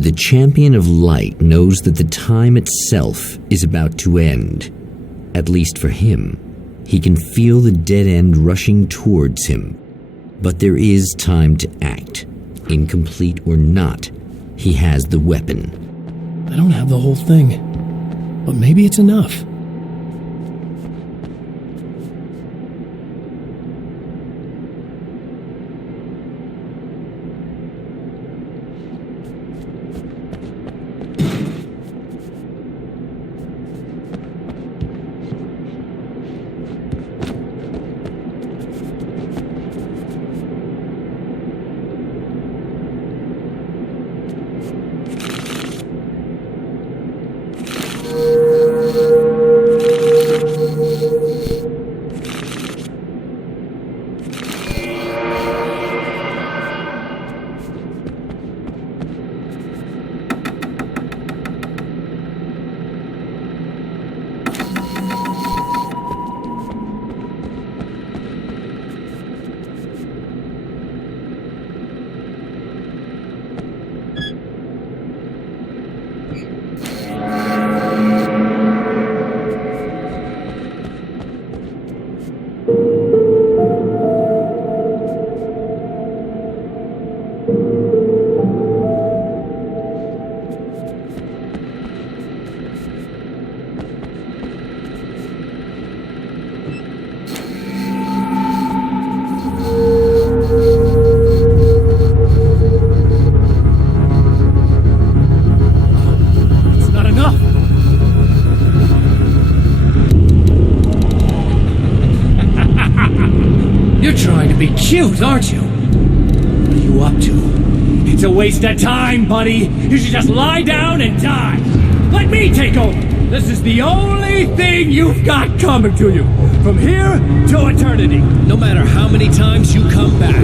The Champion of Light knows that the time itself is about to end. At least for him. He can feel the dead end rushing towards him. But there is time to act. Incomplete or not, he has the weapon. I don't have the whole thing, but maybe it's enough. Be cute, aren't you? What are you up to? It's a waste of time, buddy. You should just lie down and die. Let me take over. This is the only thing you've got coming to you. From here to eternity. No matter how many times you come back.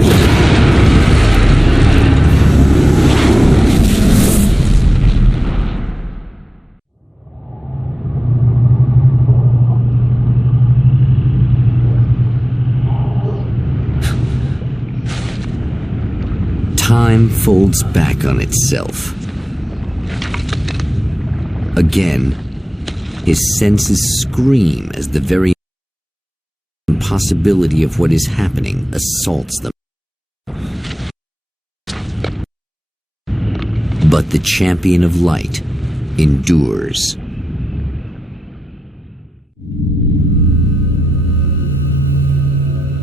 Time folds back on itself. Again, his senses scream as the very impossibility of what is happening assaults them. But the Champion of Light endures.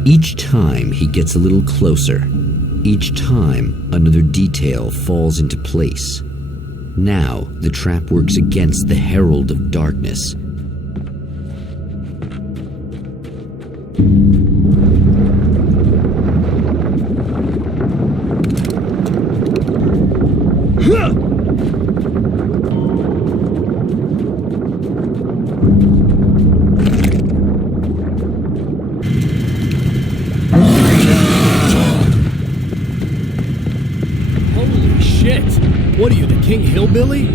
Each time he gets a little closer. Each time, another detail falls into place. Now, the trap works against the Herald of Darkness. What are you, the King Hillbilly?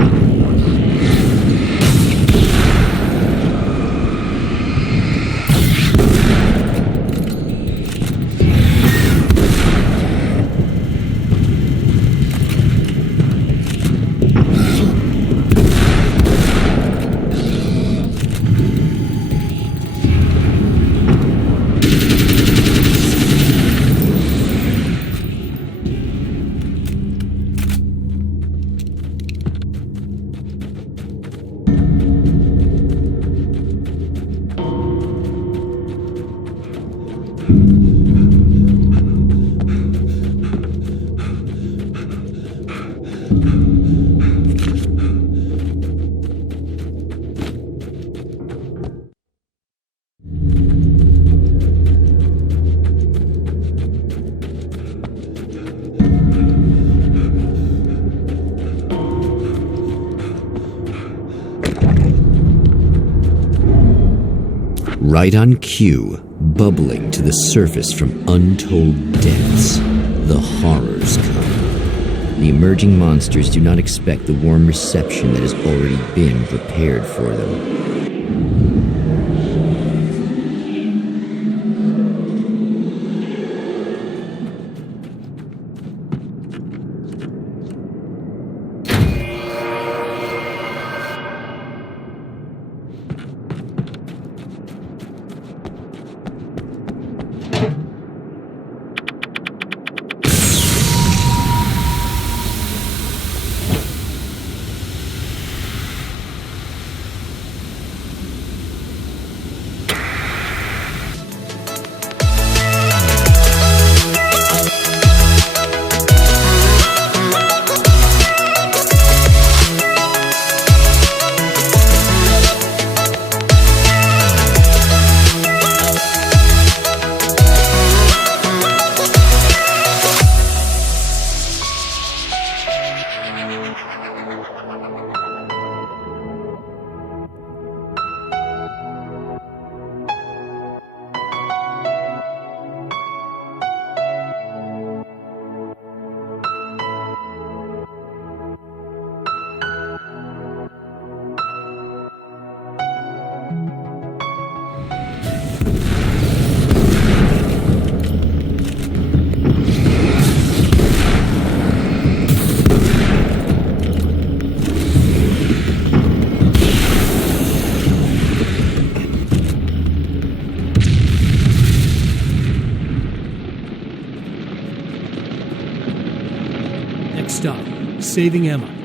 Right on cue, bubbling to the surface from untold depths, the horrors come. The emerging monsters do not expect the warm reception that has already been prepared for them. saving Emma.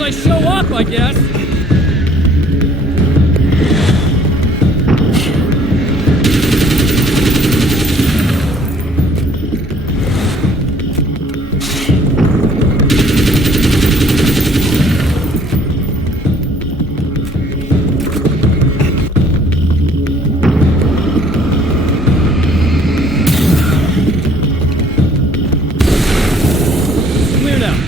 I show up, I guess. Clear now.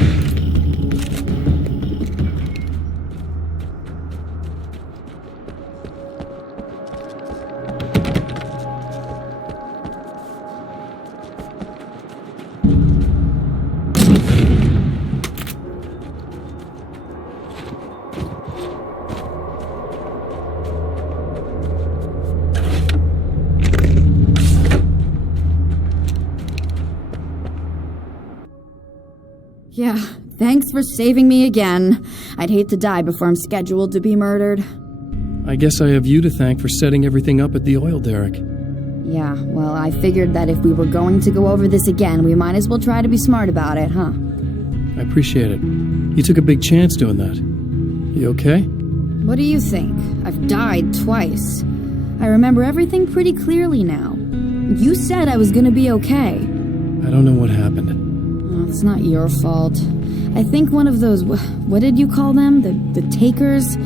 Yeah, thanks for saving me again. I'd hate to die before I'm scheduled to be murdered. I guess I have you to thank for setting everything up at the oil derrick. Yeah, well, I figured that if we were going to go over this again, we might as well try to be smart about it, huh? I appreciate it. You took a big chance doing that. You okay? What do you think? I've died twice. I remember everything pretty clearly now. You said I was gonna be okay. I don't know what happened. Oh, it's not your fault. I think one of those, what did you call them? The takers?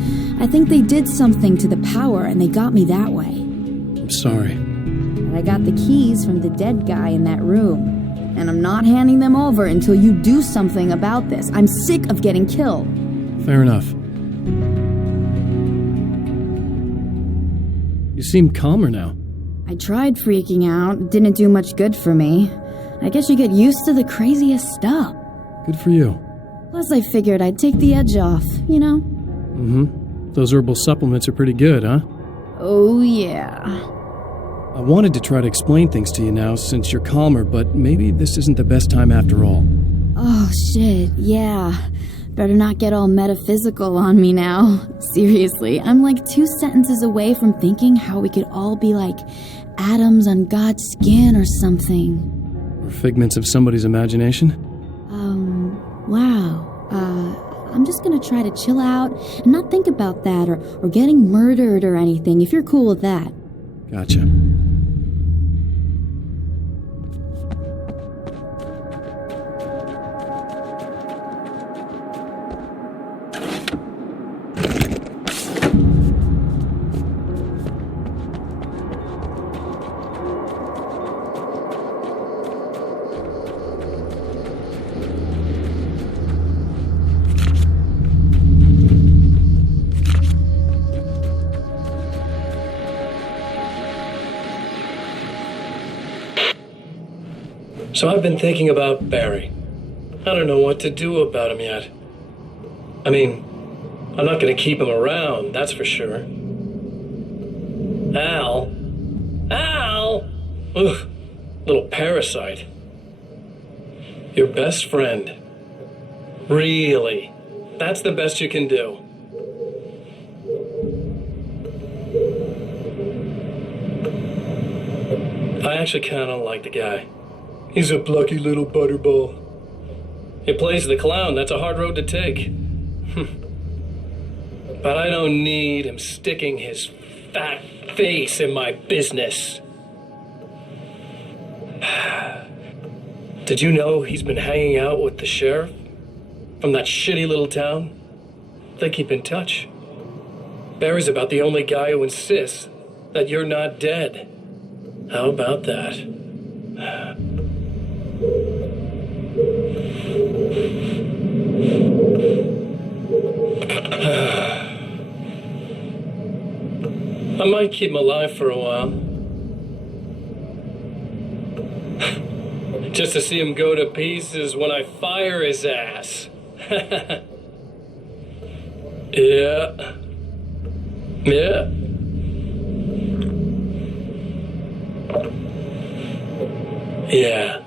I think they did something to the power and they got me that way. I'm sorry. And I got the keys from the dead guy in that room. And I'm not handing them over until you do something about this. I'm sick of getting killed. Fair enough. You seem calmer now. I tried freaking out. It didn't do much good for me. I guess you get used to the craziest stuff. Good for you. Plus, I figured I'd take the edge off, you know? Mm-hmm. Those herbal supplements are pretty good, huh? Oh, yeah. I wanted to try to explain things to you now since you're calmer, but maybe this isn't the best time after all. Oh, shit, yeah. Better not get all metaphysical on me now. Seriously, I'm like 2 sentences away from thinking how we could all be like atoms on God's skin or something. Or figments of somebody's imagination? Wow. I'm just gonna try to chill out and not think about that or getting murdered or anything, if you're cool with that. Gotcha. So I've been thinking about Barry. I don't know what to do about him yet. I mean, I'm not going to keep him around, that's for sure. Al? Ugh, little parasite. Your best friend. Really? That's the best you can do? I actually kind of like the guy. He's a plucky little butterball. He plays the clown. That's a hard road to take. But I don't need him sticking his fat face in my business. Did you know he's been hanging out with the sheriff from that shitty little town? They keep in touch. Barry's about the only guy who insists that you're not dead. How about that? I might keep him alive for a while. Just to see him go to pieces when I fire his ass. Yeah. Yeah. Yeah.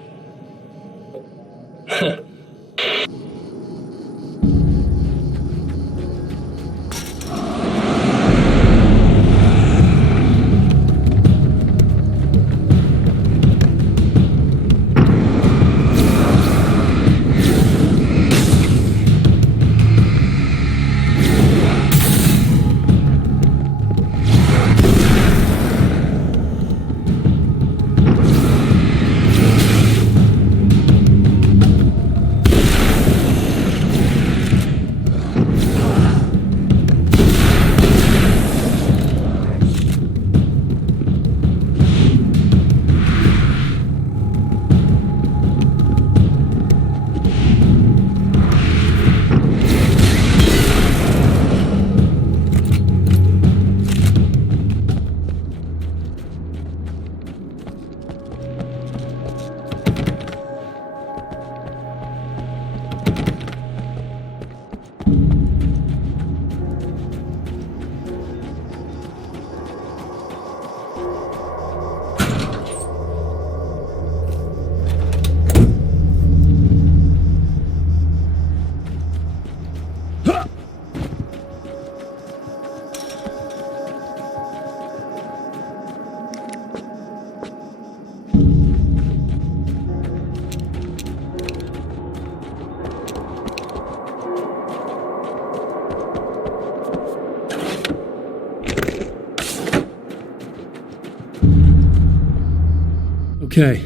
Okay.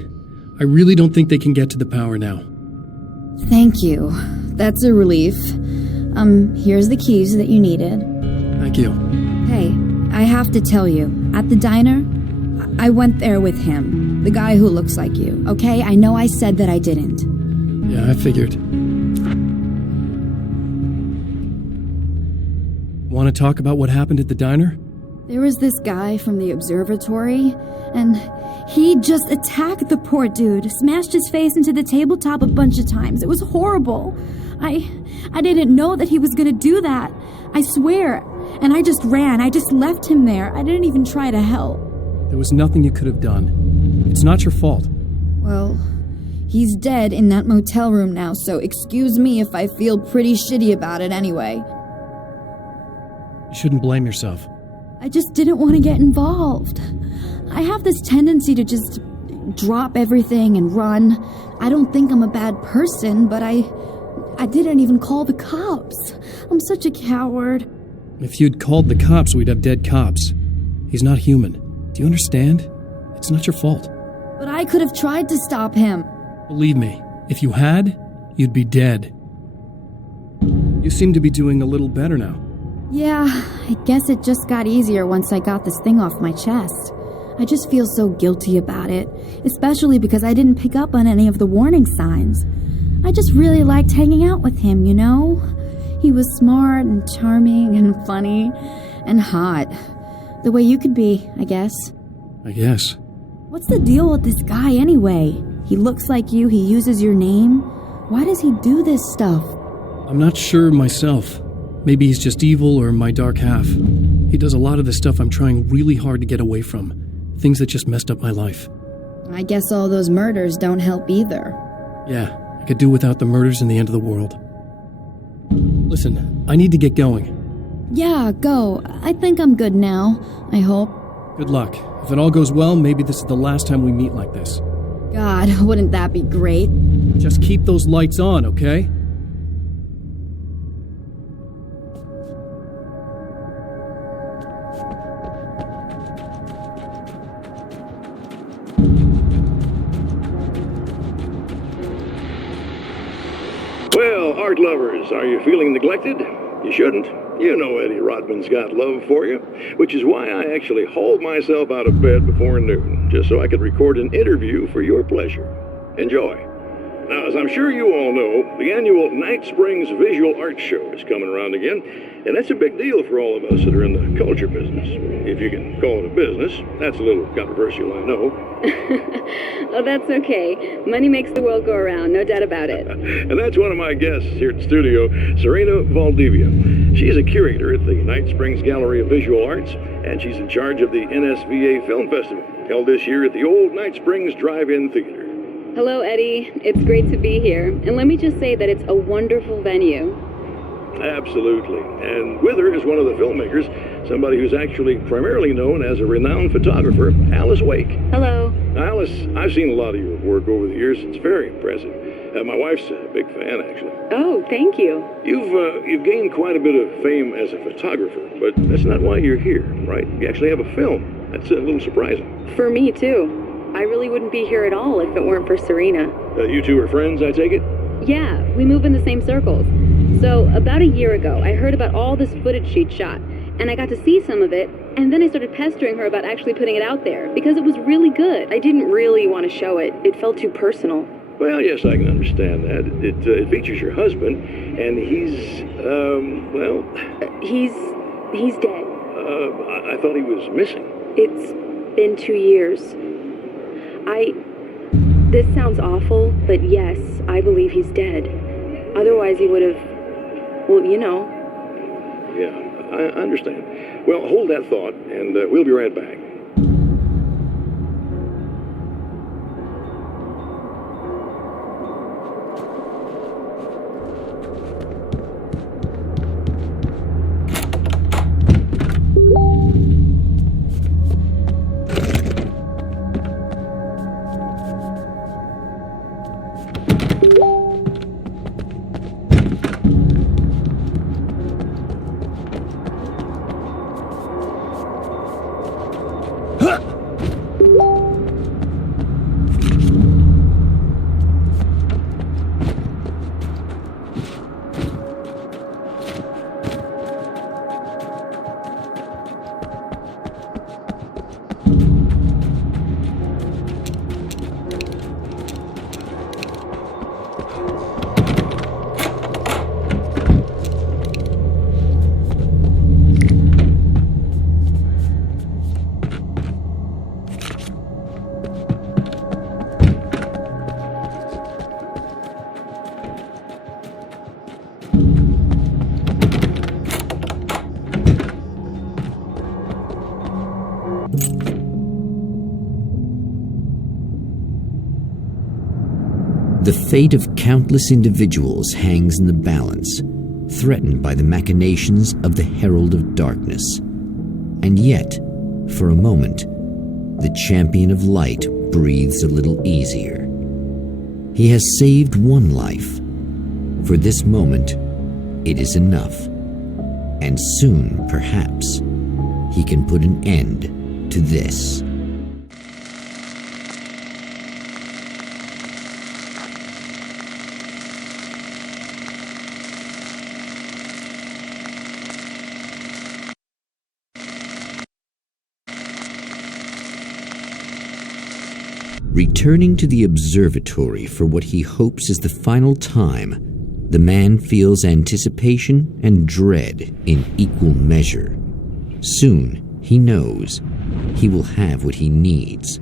I really don't think they can get to the power now. Thank you. That's a relief. Here's the keys that you needed. Thank you. Hey, I have to tell you, at the diner, I went there with him. The guy who looks like you, okay? I know I said that I didn't. Yeah, I figured. Want to talk about what happened at the diner? There was this guy from the observatory, and he just attacked the poor dude, smashed his face into the tabletop a bunch of times. It was horrible. I didn't know that he was gonna do that. I swear. And I just ran. I just left him there. I didn't even try to help. There was nothing you could have done. It's not your fault. Well, he's dead in that motel room now, so excuse me if I feel pretty shitty about it anyway. You shouldn't blame yourself. I just didn't want to get involved. I have this tendency to just drop everything and run. I don't think I'm a bad person, but I didn't even call the cops. I'm such a coward. If you'd called the cops, we'd have dead cops. He's not human. Do you understand? It's not your fault. But I could have tried to stop him. Believe me, if you had, you'd be dead. You seem to be doing a little better now. Yeah, I guess it just got easier once I got this thing off my chest. I just feel so guilty about it, especially because I didn't pick up on any of the warning signs. I just really liked hanging out with him, you know? He was smart and charming and funny and hot. The way you could be, I guess. I guess. What's the deal with this guy anyway? He looks like you, he uses your name. Why does he do this stuff? I'm not sure myself. Maybe he's just evil or my dark half. He does a lot of the stuff I'm trying really hard to get away from. Things that just messed up my life. I guess all those murders don't help either. Yeah, I could do without the murders and the end of the world. Listen, I need to get going. Yeah, go. I think I'm good now. I hope. Good luck. If it all goes well, maybe this is the last time we meet like this. God, wouldn't that be great? Just keep those lights on, okay? art lovers, are you feeling neglected? You shouldn't. You know Eddie Rodman's got love for you, which is why I actually hauled myself out of bed before noon, just so I could record an interview for your pleasure. Enjoy. Now, as I'm sure you all know, the annual Night Springs Visual Arts Show is coming around again, and that's a big deal for all of us that are in the culture business. If you can call it a business. That's a little controversial, I know. Oh, that's okay. Money makes the world go around, no doubt about it. And that's one of my guests here at the studio, Serena Valdivia. She's a curator at the Night Springs Gallery of Visual Arts, and she's in charge of the NSVA Film Festival, held this year at the old Night Springs Drive-In Theater. Hello, Eddie. It's great to be here. And let me just say that it's a wonderful venue. Absolutely. And with her is one of the filmmakers, somebody who's actually primarily known as a renowned photographer, Alice Wake. Hello. Alice, I've seen a lot of your work over the years. It's very impressive. My wife's a big fan, actually. Oh, thank you. You've gained quite a bit of fame as a photographer, but that's not why you're here, right? You actually have a film. That's a little surprising. For me, too. I really wouldn't be here at all if it weren't for Serena. You two are friends, I take it? Yeah, we move in the same circles. So, about a year ago, I heard about all this footage she'd shot, and I got to see some of it, and then I started pestering her about actually putting it out there, because it was really good. I didn't really want to show it. It felt too personal. Well, yes, I can understand that. It features your husband, and he's He's dead. I thought he was missing. It's been 2 years. This sounds awful, but yes, I believe he's dead. Otherwise he would have, well, you know. Yeah, I understand. Well, hold that thought, and we'll be right back. The fate of countless individuals hangs in the balance, threatened by the machinations of the Herald of Darkness. And yet, for a moment, the champion of light breathes a little easier. He has saved one life. For this moment, it is enough. And soon, perhaps, he can put an end to this. Returning to the observatory for what he hopes is the final time, the man feels anticipation and dread in equal measure. Soon, he knows he will have what he needs.